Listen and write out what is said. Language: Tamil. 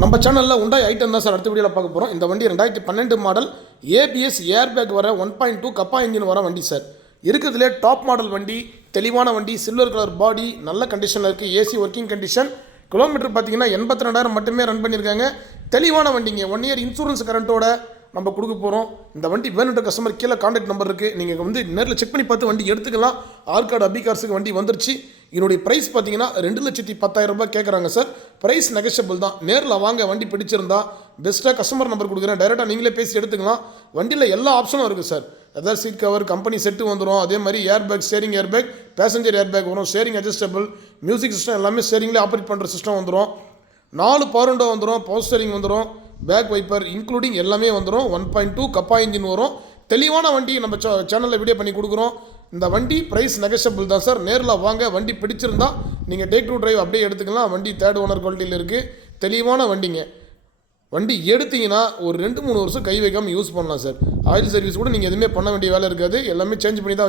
நம்ம சேனலில் உண்டாய் ஐட்டம் தான் சார் அடுத்த வீடியோவில் பார்க்க போகிறோம் இந்த வண்டி ரெண்டாயிரத்தி பன்னெண்டு மாடல் ஏபிஎஸ் ஏர் பேக் வர one point two Kappa engine வர வண்டி சார் இருக்கிறதுலே டாப் மாடல் வண்டி தெளிவான வண்டி சில்வர் கலர் பாடி நல்ல கண்டிஷனில் இருக்குது ஏசி ஒர்க்கிங் கண்டிஷன் கிலோமீட்டர் பார்த்தீங்கன்னா எண்பத்தி ரெண்டாயிரம் மட்டுமே ரன் பண்ணியிருக்காங்க. தெளிவான வண்டிங்க. ஒன் இயர் இன்சூரன்ஸ் கரண்ட்டோட நம்ம கொடுக்க போகிறோம் இந்த வண்டி வேணுன்ற கஸ்டமர் கீழே காண்டாக்ட் நம்பர் இருக்குது நீங்கள் வந்து நேரில் செக் பண்ணி பார்த்து வண்டி எடுத்துக்கலாம். ஆர்காடு அபி கார்ஸுக்கு வண்டி வந்துருச்சு. இதனுடைய ப்ரைஸ் பார்த்தீங்கன்னா ரெண்டு லட்சத்தி பத்தாயிரம் ரூபாய் கேட்குறாங்க சார் ப்ரைஸ் நெகஷபிள் தான். நேரில் வாங்க வண்டி பிடிச்சிருந்தா பெஸ்ட்டாக கஸ்டமர் நம்பர் கொடுக்குறேன். டைரெக்டாக நீங்களே பேசி எடுத்துக்கலாம். வண்டியில் எல்லா ஆப்ஷனும் இருக்குது சார் அதாவது சீட் கவர் கம்பெனி செட்டு வந்துடும் அதே மாதிரி airbag steering airbag passenger airbag வரும். ஸ்டேரிங் அட்ஜஸ்டபிள் மியூசிக் சிஸ்டம் எல்லாமே ஸ்டேரிங்லேயே ஆப்ரேட் பண்ணுற சிஸ்டம் வந்துடும் நாலு பவர்ண்டோ வந்துடும் பவர் ஸ்டேரிங் வந்துடும் பேக் வைப்பர் இன்க்ளூடிங் எல்லாமே வந்துடும் one point two Kappa engine வரும். தெளிவான வண்டி நம்ம சேனலில் வீடியோ பண்ணி கொடுக்குறோம். இந்த வண்டி ப்ரைஸ் நெகஷபிள் தான் சார் நேரில் வாங்க வண்டி பிடிச்சிருந்தா நீங்கள் டேக் டூ டிரைவ் அப்படியே எடுத்துக்கலாம். வண்டி தேர்ட் ஓனர் குவாலிட்டியில் இருக்குது தெளிவான வண்டிங்க. வண்டி எடுத்தீங்கன்னா ஒரு ரெண்டு மூணு வருஷம் கை வைக்காமல் யூஸ் பண்ணலாம் சார் ஆயில் சர்வீஸ் கூட நீங்கள் எதுவுமே பண்ண வேண்டிய வேலை இருக்காது. எல்லாமே சேஞ்ச் பண்ணி தான்